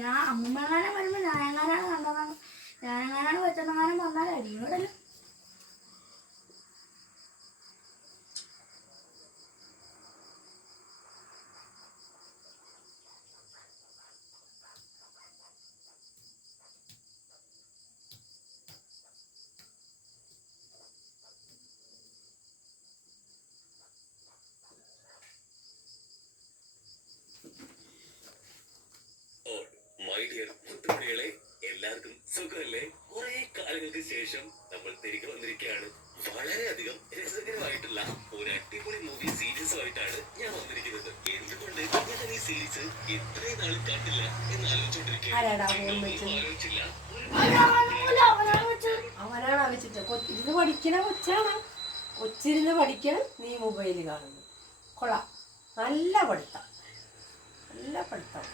ഞാൻ അമ്മൂമ്മങ്ങാനം വരുമ്പോ ഞാനെങ്ങാനാണ് കണ്ടതാണ്, ഞാനെങ്ങാനാണ് വെച്ചെന്നെങ്ങാനും വന്നാൽ അടിയോടല്ലോ. എല്ലാവർക്കും സുഖമല്ലേ? കുറെ കാലങ്ങൾക്ക് ശേഷം നമ്മൾ തിരികെ വന്നിരിക്കുകയാണ്. വളരെയധികം രസകരമായിട്ടുള്ള ഒരു അടിപൊളി മൂവി സീരീസുമായിട്ടാണ് ഞാൻ വന്നിരിക്കുന്നത്. എന്തുകൊണ്ട് ഞാൻ ഈ സീരീസ് ഇത്രയും നാളും കണ്ടില്ല എന്ന് ആലോചിച്ചോണ്ടിരിക്കുകയാണ്. ആലോചിച്ചില്ല, അവനാണ് വെച്ചിട്ട് ഇരുന്ന് പഠിക്കണ കൊച്ചാണ്. കൊച്ചിരുന്ന് പഠിക്കണം, നീ മൊബൈൽ കാണുന്നു. കൊള്ളാം, നല്ല പഠിത്തം, നല്ല പഠിത്തം.